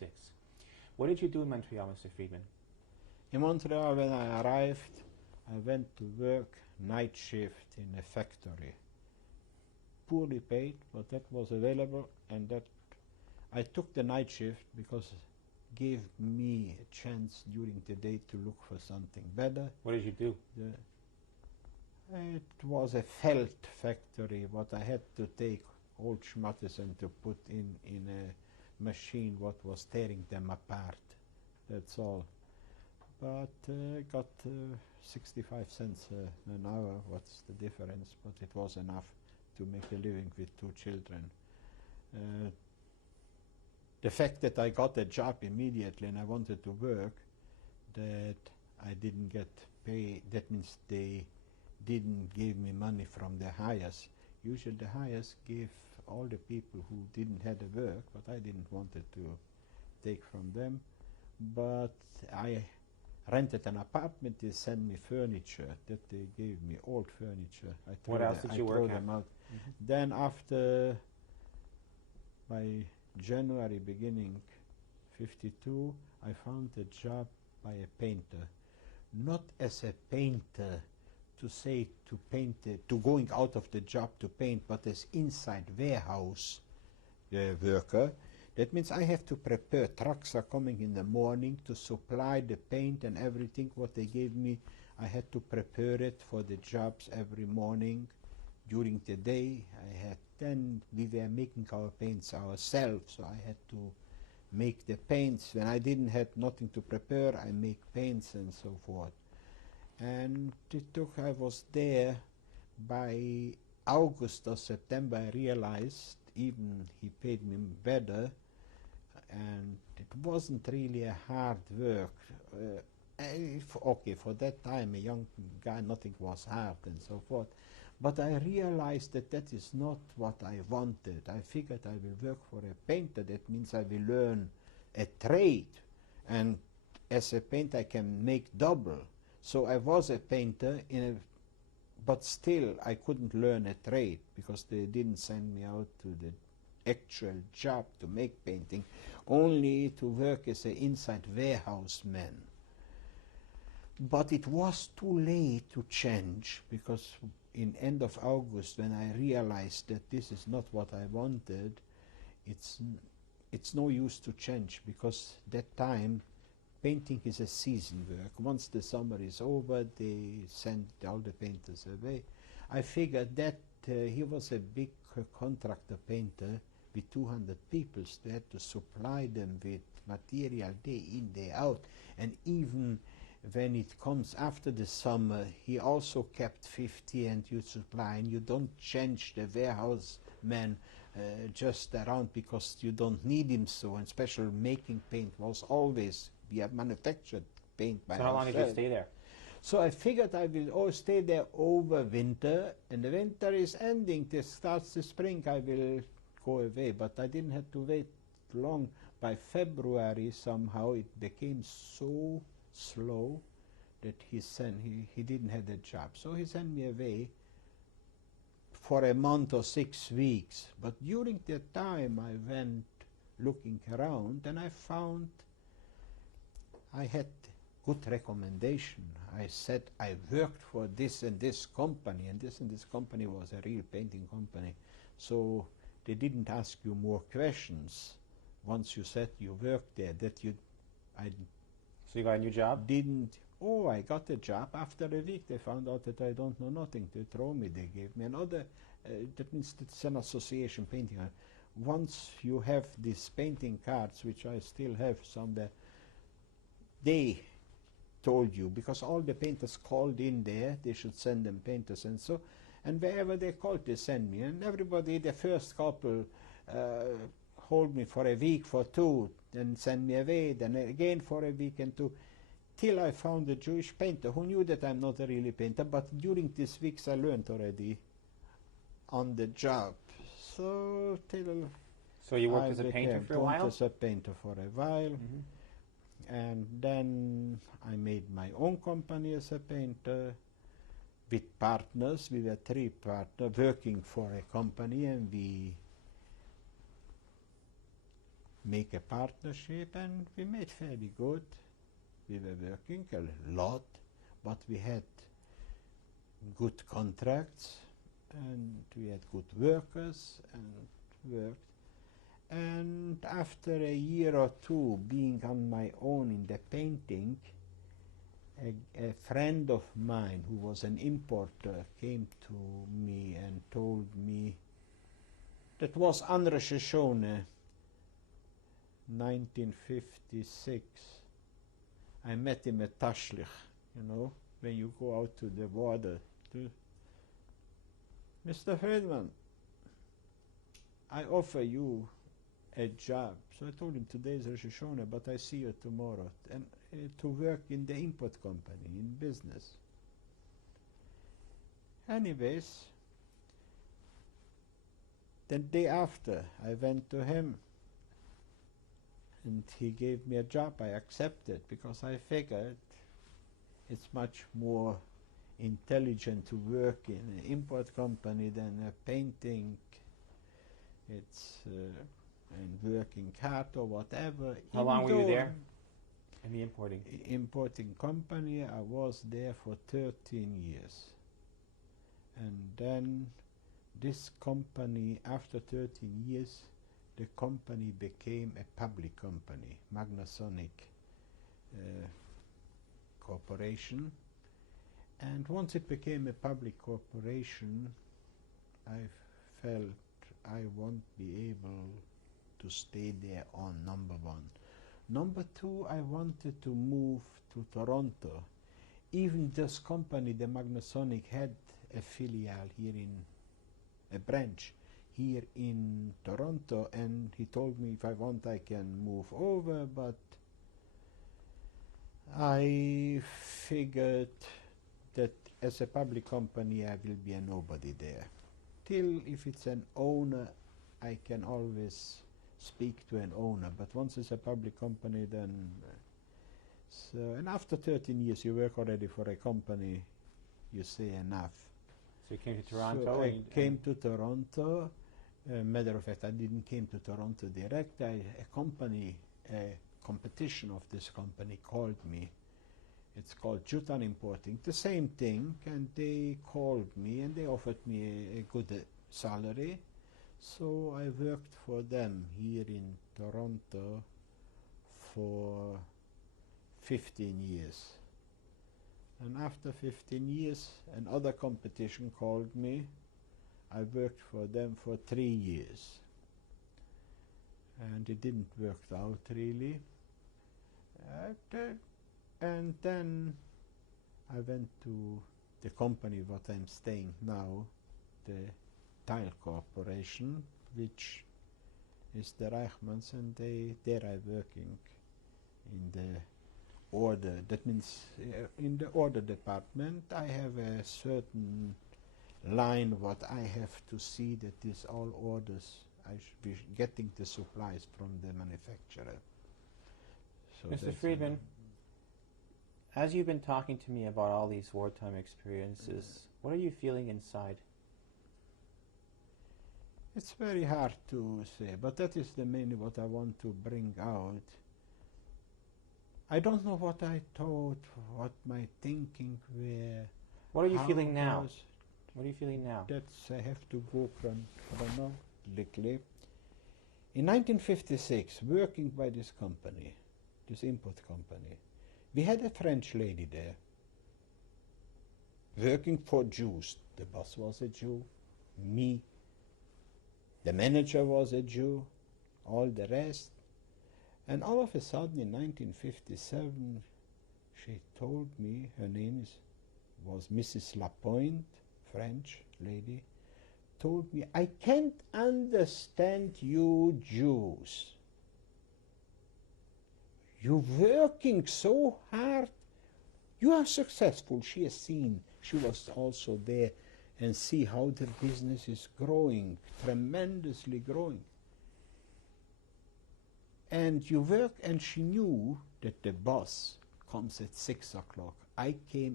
1986. What did you do in Montreal, Mr. Friedman? In Montreal, when I arrived, I went to work night shift in a factory. Poorly paid, but that was available, and that I took the night shift because it gave me a chance during the day to look for something better. What did you do? It was a felt factory, but I had to take old schmattes and to put in a machine what was tearing them apart. That's all. But got 65 cents an hour. What's the difference? But it was enough to make a living with 2 children. The fact that I got a job immediately and I wanted to work, that I didn't get paid, that means they didn't give me money from the highest. Usually the highest gave all the people who didn't have the work, but I didn't want it to take from them. But I rented an apartment, they sent me furniture, that they gave me old furniture. What else did you work at? Them out. Then after, by January beginning 52, I found a job by a painter. Not as a painter, to say to paint, to going out of the job to paint, but as inside warehouse worker. That means I have to prepare. Trucks are coming in the morning to supply the paint and everything what they gave me. I had to prepare it for the jobs every morning. During the day, then we were making our paints ourselves, so I had to make the paints. When I didn't have nothing to prepare, I make paints and so forth. And I was there by August or September. I realized even he paid me better, and it wasn't really a hard work. Okay, for that time, a young guy, nothing was hard and so forth. But I realized that that is not what I wanted. I figured I will work for a painter. That means I will learn a trade, and as a painter I can make double. So I was a painter, but still I couldn't learn a trade because they didn't send me out to the actual job to make painting, only to work as an inside warehouse man. But it was too late to change, because in end of August, when I realized that this is not what I wanted, it's no use to change, because that time painting is a season work. Once the summer is over, they send all the painters away. I figured that he was a big contractor painter with 200 people, so they had to supply them with material day in, day out. And even when it comes after the summer, he also kept 50 and you supply, and you don't change the warehouse man just around because you don't need him so. And special making paint was always, we have manufactured paint by ourselves. So how long did you stay there? So I figured I will stay there over winter, and the winter is ending, this starts the spring, I will go away. But I didn't have to wait long. By February somehow it became so slow that he didn't have a job. So he sent me away for a month or 6 weeks. But during that time I went looking around, and I found I had good recommendation. I said I worked for this and this company, and this company was a real painting company. So they didn't ask you more questions. Once you said you worked there, So you got a new job? I got a job. After a week they found out that I don't know nothing. They throw me, they gave me another, that means it's an association painting. Once you have these painting cards, which I still have somewhere, they told you, because all the painters called in there, they should send them painters, and so, and wherever they called, they send me. And everybody, the first couple, hold me for a week, for 2, then send me away, then again for a week and 2, till I found a Jewish painter who knew that I'm not a really painter, but during these weeks I learned already on the job. So till So you worked as a painter for a while? As a painter for a while. And then I made my own company as a painter with partners. We were 3 partners working for a company, and we make a partnership, and we made fairly good. We were working a lot, but we had good contracts, and we had good workers, and worked. And after a year or two being on my own in the painting, a friend of mine who was an importer came to me and told me, that was on Rosh Hashanah, 1956. I met him at Tashlich, you know, when you go out to the border. Mr. Friedman, I offer you a job. So I told him, today is Rosh Hashanah, but I see you tomorrow, and to work in the import company, in business. Anyways, the day after, I went to him, and he gave me a job. I accepted, because I figured it's much more intelligent to work in an import company than a painting. It's and working hard or whatever. How long were you there in the importing company? I was there for 13 years. And then this company, after 13 years, the company became a public company, Magnasonic Corporation. And once it became a public corporation, I felt I won't be able to stay there on number one. Number two, I wanted to move to Toronto. Even this company, the Magnasonic, had a filiale here in, a branch here in Toronto, and he told me if I want I can move over, but I figured that as a public company I will be a nobody there. Till if it's an owner, I can always speak to an owner, but once it's a public company, then so, and after 13 years you work already for a company, you say enough. So you came to Toronto? So I came to Toronto. Matter of fact, I didn't came to Toronto direct. A competition of this company called me. It's called Jutan Importing, the same thing, and they called me and they offered me a good salary. So I worked for them here in Toronto for 15 years. And after 15 years, another competition called me. I worked for them for 3 years. And it didn't work out really. And then I went to the company what I'm staying now, the Tile Corporation, which is the Reichmanns, and there I'm working in the order. That means in the order department I have a certain line what I have to see that these all orders, I should be getting the supplies from the manufacturer. So Mr. Friedman, as you've been talking to me about all these wartime experiences, what are you feeling inside? It's very hard to say, but that is the mainly what I want to bring out. I don't know what I thought, what my thinking were. What are you feeling now? What are you feeling now? That's, I have to go chronologically. In 1956, working by this company, this import company, we had a French lady there, working for Jews. The boss was a Jew, me, the manager was a Jew, all the rest. And all of a sudden in 1957, she told me, her name was Mrs. Lapointe, French lady, told me, I can't understand you Jews. You're working so hard. You are successful. She has seen, she was also there and see how the business is growing, tremendously growing. And you work, and she knew that the boss comes at 6 o'clock. I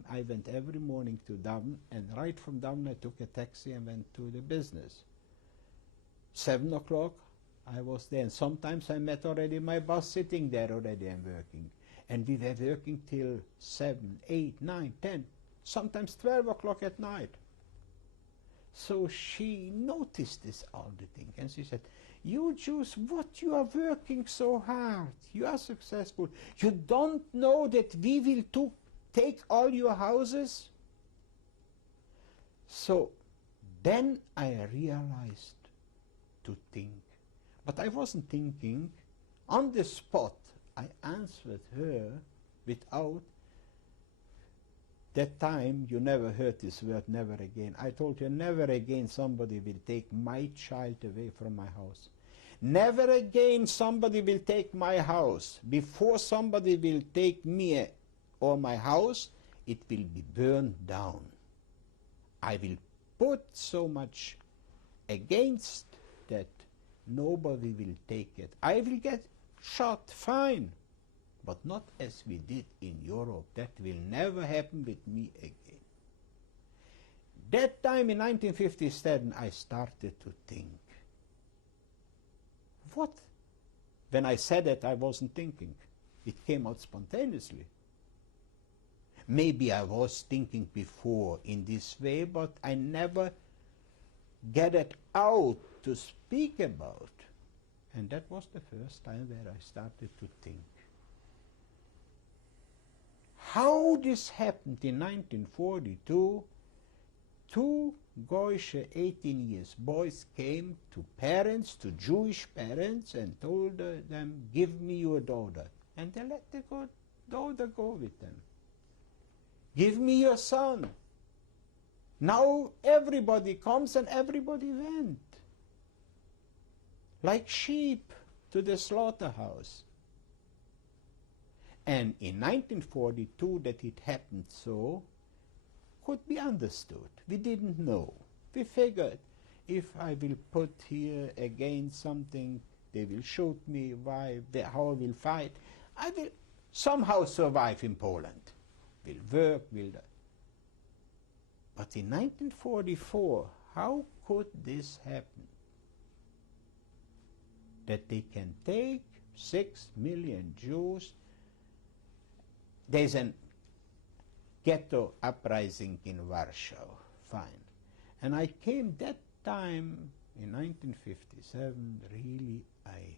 went every morning to Dublin, and right from Dublin I took a taxi and went to the business. 7 o'clock, I was there, and sometimes I met already my boss sitting there already and working. And we were working till 7, 8, 9, 10, sometimes 12 o'clock at night. So she noticed this all the thing, and she said, "You Jews, what you are working so hard? You are successful. You don't know that we will take all your houses?" So then I realized to think. But I wasn't thinking. On the spot, I answered her without. That time, you never heard this word, never again. I told her, never again somebody will take my child away from my house. Never again somebody will take my house. Before somebody will take me or my house, it will be burned down. I will put so much against that nobody will take it. I will get shot, fine. But not as we did in Europe. That will never happen with me again. That time in 1957, I started to think. What? When I said it, I wasn't thinking. It came out spontaneously. Maybe I was thinking before in this way, but I never get it out to speak about. And that was the first time where I started to think. How this happened in 1942, two Goyish 18 years boys came to parents, to Jewish parents, and told them, "Give me your daughter." And they let the daughter go with them. "Give me your son." Now everybody comes and everybody went. Like sheep to the slaughterhouse. And in 1942 that it happened so could be understood. We didn't know. We figured if I will put here again something, they will shoot me, how I will fight. I will somehow survive in Poland. Will work, will... But in 1944, how could this happen? That they can take 6 million Jews. There's a ghetto uprising in Warsaw, fine. And I came that time, in 1957, really I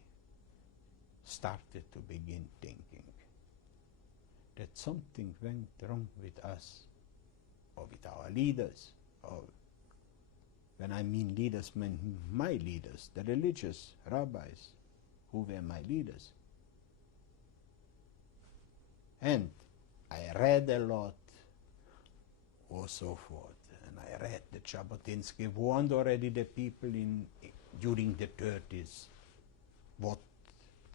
started to begin thinking that something went wrong with us, or with our leaders, or when I mean leaders, I mean my leaders, the religious rabbis who were my leaders. And I read a lot, or so forth. And I read that Jabotinsky warned already the people during the 30s what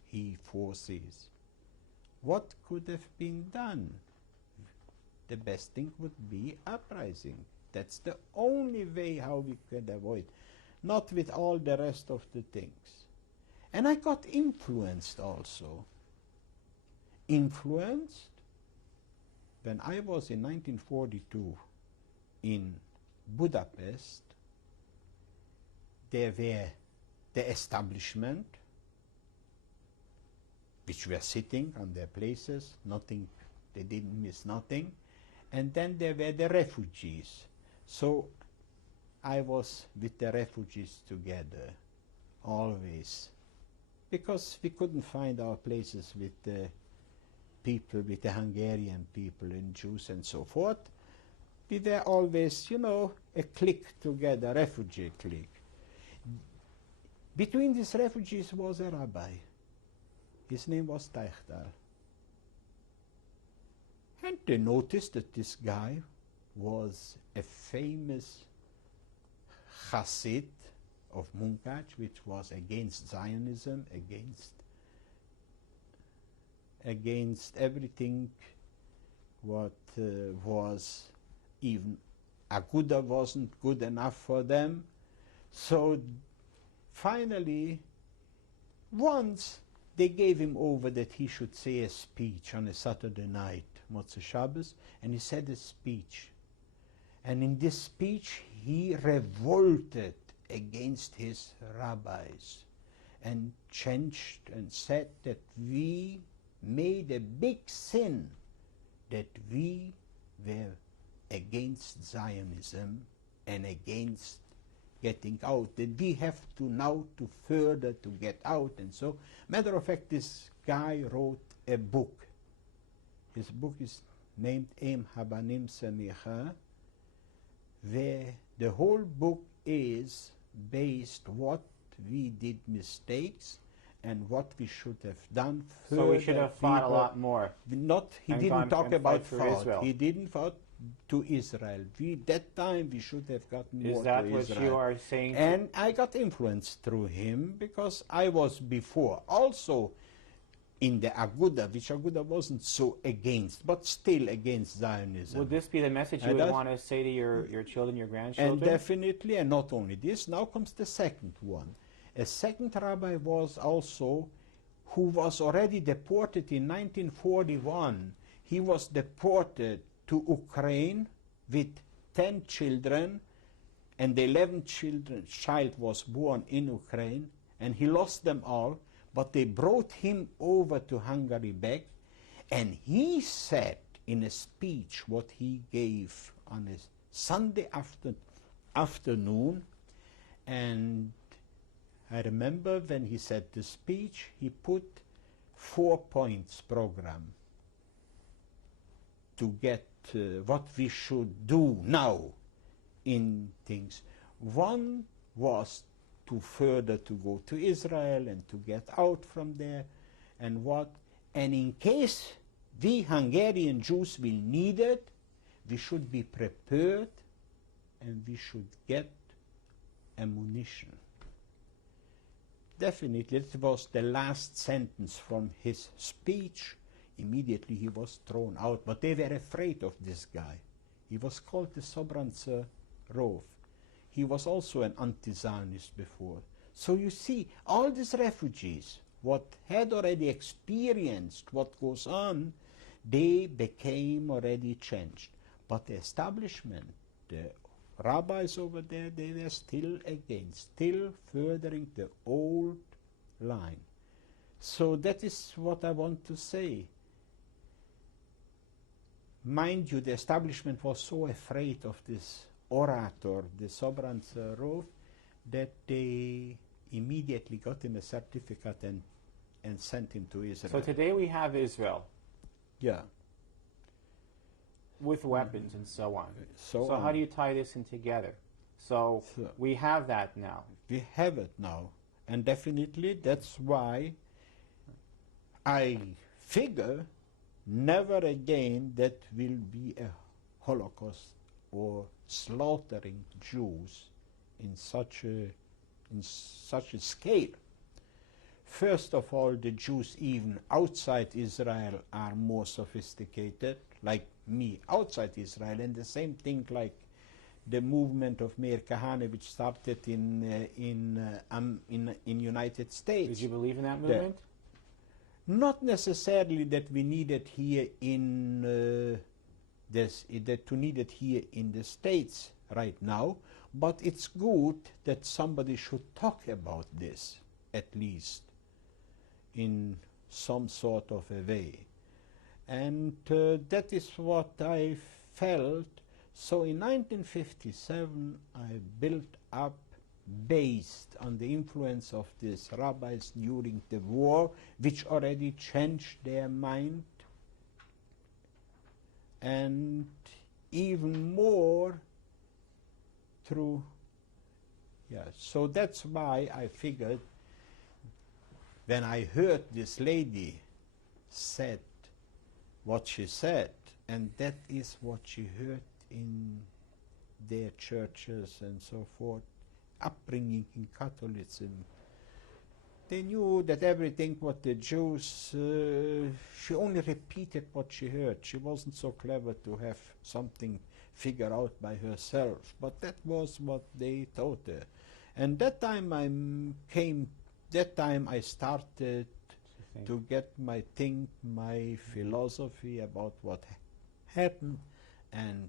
he foresees. What could have been done? The best thing would be uprising. That's the only way how we could avoid, not with all the rest of the things. And I got influenced also. Influenced when I was in 1942 in Budapest. There were the establishment, which were sitting on their places, nothing, they didn't miss nothing. And then there were the refugees. So I was with the refugees together, always. Because we couldn't find our places with the people, with the Hungarian people and Jews and so forth. We were always, you know, a clique together, refugee clique. Between these refugees was a rabbi. His name was Teichtal. And they noticed that this guy was a famous Chassid of Munkac, which was against Zionism, against everything what was even Aguda wasn't good enough for them. So finally, once they gave him over that he should say a speech on a Saturday night, Motzei Shabbos, and he said a speech. And in this speech, he revolted against his rabbis, and changed and said that we made a big sin, that we were against Zionism and against getting out, that we have to now to further to get out. And so, matter of fact, this guy wrote a book. His book is named Em Habanim Semicha, where the whole book is based what we did mistakes and what we should have done. So we should have fought a lot more. He and didn't talk about fight. He didn't fight to Israel. That time we should have gotten more to Israel. Is that what you are saying? And I got influenced through him because I was before also in the Aguda, which Aguda wasn't so against, but still against Zionism. Would this be the message you would want to say to your children, your grandchildren? And definitely, and not only this, now comes the second one. A second rabbi was also, who was already deported in 1941. He was deported to Ukraine with 10 children, and the 11th child was born in Ukraine, and he lost them all. But they brought him over to Hungary back, and he said in a speech what he gave on a Sunday afternoon, and I remember when he said the speech, he put 4 points program to get what we should do now in things. One was to further to go to Israel and to get out from there, and in case we Hungarian Jews will need it, we should be prepared and we should get ammunition. Definitely, it was the last sentence from his speech. Immediately he was thrown out, but they were afraid of this guy. He was called the Sobrancer Rov. He was also an anti-Zionist before. So you see, all these refugees, what had already experienced what goes on, they became already changed. But the establishment, the rabbis over there, they were still against, still furthering the old line. So that is what I want to say. Mind you, the establishment was so afraid of this orator, the Sobrancer Rov, that they immediately got him a certificate and sent him to Israel. So today we have Israel. Yeah. With weapons and so on. So how do you tie this in together? So we have that now. We have it now. And definitely that's why I figure never again that will be a Holocaust or slaughtering Jews in such a scale. First of all, the Jews even outside Israel are more sophisticated, like me outside Israel, and the same thing like the movement of Meir Kahane, which started in United States. Did you believe in that movement? Not necessarily that we need it here in the States right now, but it's good that somebody should talk about this, at least in some sort of a way. And that is what I felt. So in 1957 I built up, based on the influence of these rabbis during the war, which already changed their mind, and even more through, so that's why I figured, when I heard this lady said what she said, and that is what she heard in their churches and so forth, upbringing in Catholicism, they knew that everything what the Jews, she only repeated what she heard. She wasn't so clever to have something figured out by herself, but that was what they taught her. And that time I started to get my philosophy about what happened, and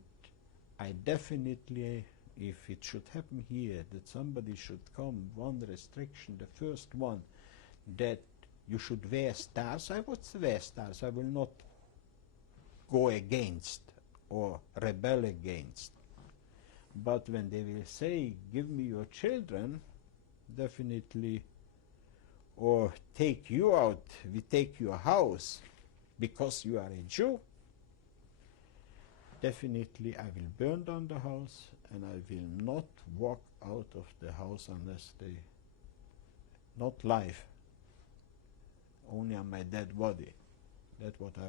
I definitely, if it should happen here, that somebody should come, one restriction, the first one, that you should wear stars, I would wear stars. I will not go against or rebel against. But when they will say, give me your children, definitely, or take you out, we take your house because you are a Jew, definitely I will burn down the house and I will not walk out of the house unless they, not live, only on my dead body. That's what I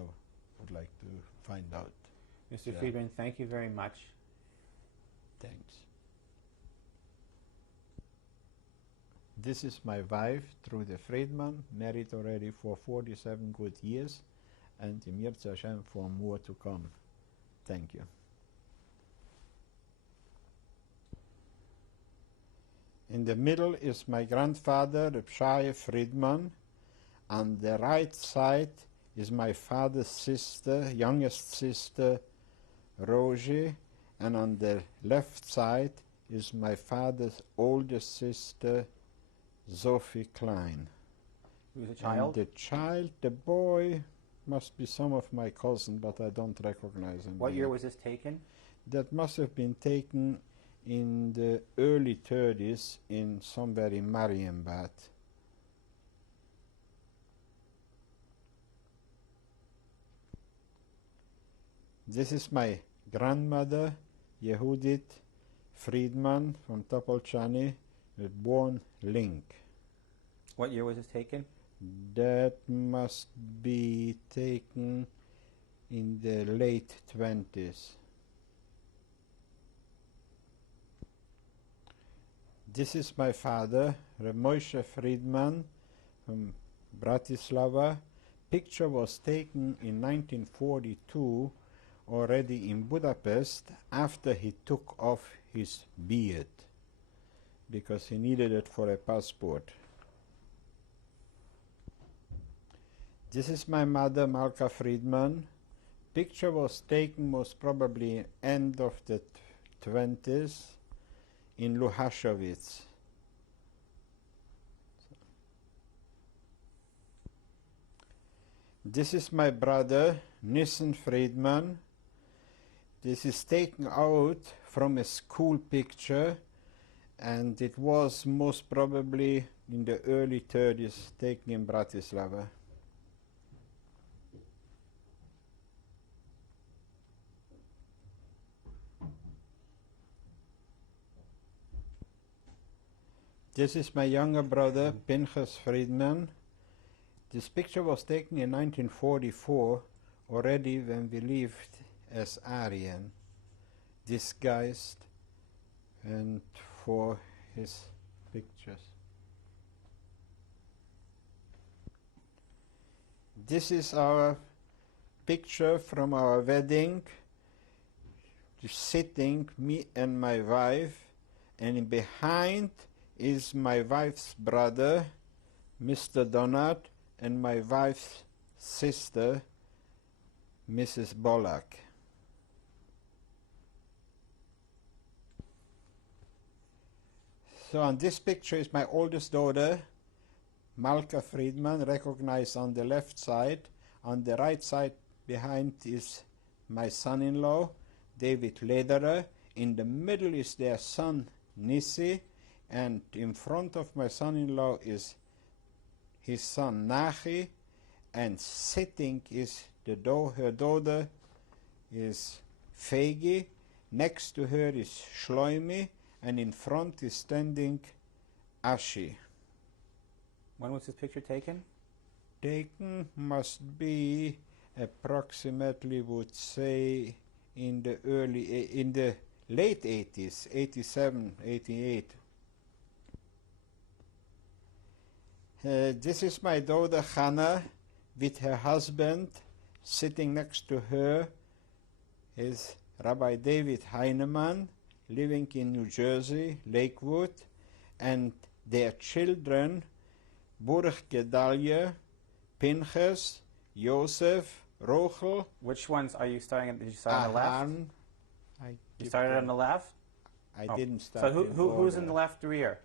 would like to find out. Mr. Friedman, thank you very much. Thanks. This is my wife, Trude Friedman, married already for 47 good years, and in Mirza Hashem for more to come. Thank you. In the middle is my grandfather, Reb Shai Friedman. On the right side is my father's sister, youngest sister, Rosie, and on the left side is my father's oldest sister, Sophie Klein. Who was a child? And the child, the boy, must be some of my cousin, but I don't recognize him. What year was this taken? That must have been taken in the early 30s in somewhere in Marienbad. This is my grandmother, Yehudit Friedman from Topolchany, born Link. What year was this taken? That must be taken in the late 20s. This is my father, Reb Moshe Friedman from Bratislava. Picture was taken in 1942, already in Budapest, after he took off his beard, because he needed it for a passport. This is my mother, Malka Friedman. Picture was taken most probably end of the 20s in Luhashowitz. This is my brother, Nissen Friedman. This is taken out from a school picture, and it was most probably in the early 30s taken in Bratislava. This is my younger brother, Pinchas Friedman. This picture was taken in 1944, already when we lived as Aryan, disguised, and for his pictures. This is our picture from our wedding, sitting, me and my wife, and behind is my wife's brother, Mr. Donat, and my wife's sister, Mrs. Bolak. So on this picture is my oldest daughter, Malka Friedman, recognized on the left side. On the right side behind is my son-in-law, David Lederer. In the middle is their son, Nissi. And in front of my son-in-law is his son Nachi, and sitting is her daughter is Fegi. Next to her is Shloimi, and in front is standing Hashi. When was this picture taken? Taken must be approximately, would say, in the late 80s, 87, 88. This is my daughter Hannah with her husband. Sitting next to her is Rabbi David Heinemann, living in New Jersey, Lakewood, and their children, Baruch Gedalia, Pinchas, Joseph, Rochel. Which ones are you starting at? Did you start on the left? You started on the left? I didn't start. So who's in the left rear?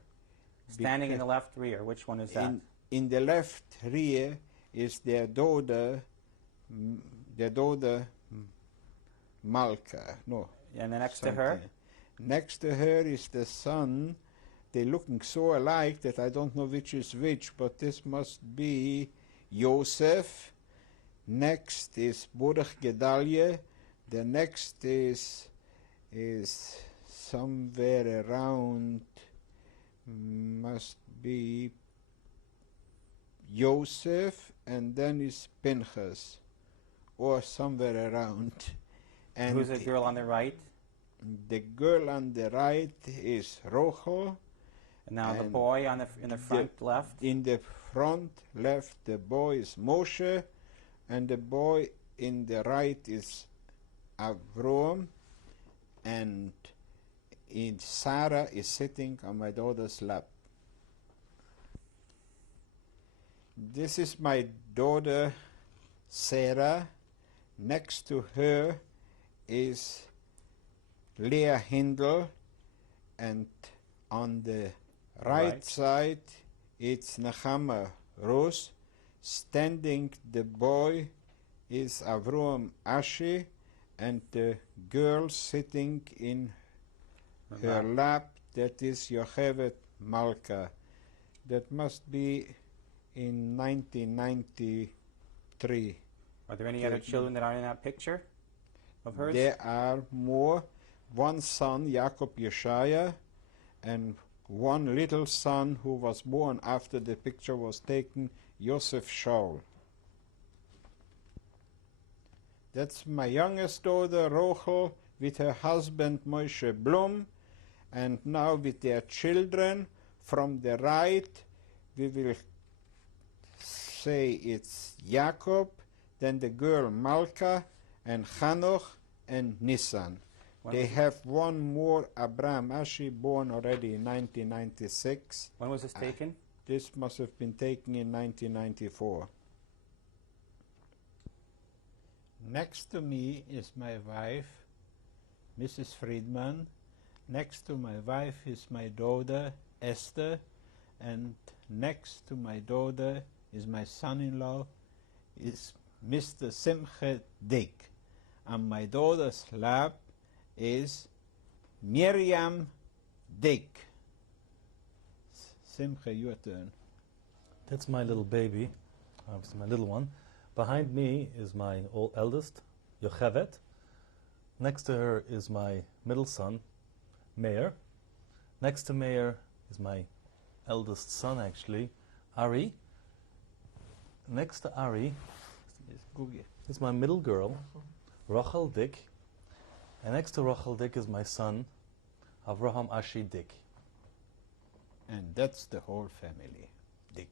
Standing in the left rear. Which one is that? in the left rear is their daughter, Malka. No. And then next to her? something. Next to her is the son. They're looking so alike that I don't know which is which, but this must be Joseph. Next is Baruch Gedalia. The next is somewhere around, must be Joseph, and then is Pinchas, or somewhere around. And who's the girl on the right? the girl on the right is Rochel. And now the boy on in the front left? In the front left, the boy is Moshe, and the boy in the right is Avrom, and Sarah is sitting on my daughter's lap. This is my daughter Sarah. Next to her is Leah Hindel, and on the right side it's Nechama Rose. Standing the boy is Avrom Hashi, and the girl sitting in her lap, that is Yocheved Malka. That must be in 1993. Are there any other children that are in that picture of hers? There are more. One son, Jacob Yeshaya, and one little son who was born after the picture was taken, Yosef Shaul. That's my youngest daughter, Rochel, with her husband, Moshe Blum, and now with their children. From the right, we will say it's Jacob, then the girl Malka, and Chanoch, and Nissan. They have one more, Abraham Hashi, born already in 1996. When was this taken? This must have been taken in 1994. Next to me is my wife, Mrs. Friedman. Next to my wife is my daughter, Esther. And next to my daughter is my son-in-law, is Mr. Simcha Dick. On my daughter's lap is Miriam Dick. Simcha, your turn. That's my little baby, obviously my little one. Behind me is my eldest, Yocheved. Next to her is my middle son, Meir. Next to Meir is my eldest son, actually, Ari. Next to Ari is my middle girl, Rachel Dick. And next to Rachel Dick is my son, Avraham Hashi Dick. And that's the whole family, Dick.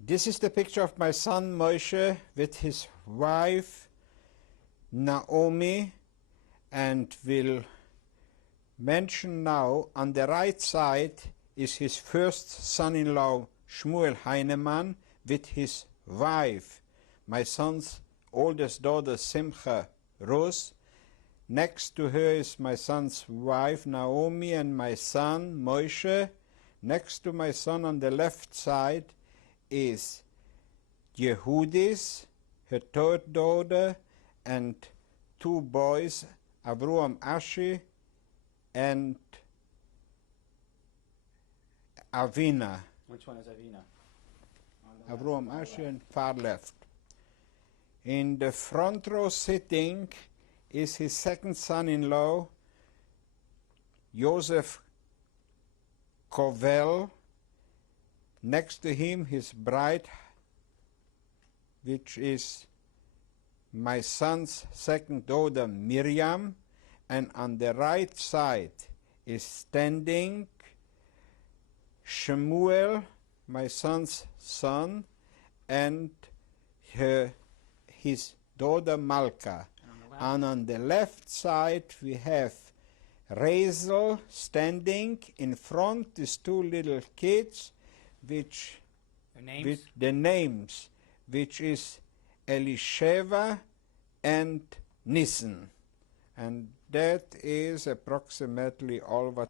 This is the picture of my son Moshe with his wife Naomi, and will mention now on the right side is his first son-in-law Shmuel Heinemann with his wife, my son's oldest daughter Simcha Rose. Next to her is my son's wife Naomi and my son Moshe. Next to my son on the left side is Yehudis, her third daughter, and two boys, Avram Hashi and Avina. Which one is Avina? Avram Hashi and far left. In the front row sitting is his second son-in-law, Joseph Kovel. Next to him, his bride, which is my son's second daughter, Miriam. And on the right side is standing Shemuel, my son's son, and his daughter Malka. And on the left side we have Razel standing. In front is two little kids, which with the names, which is Elisheva and Nissen. And that is approximately all what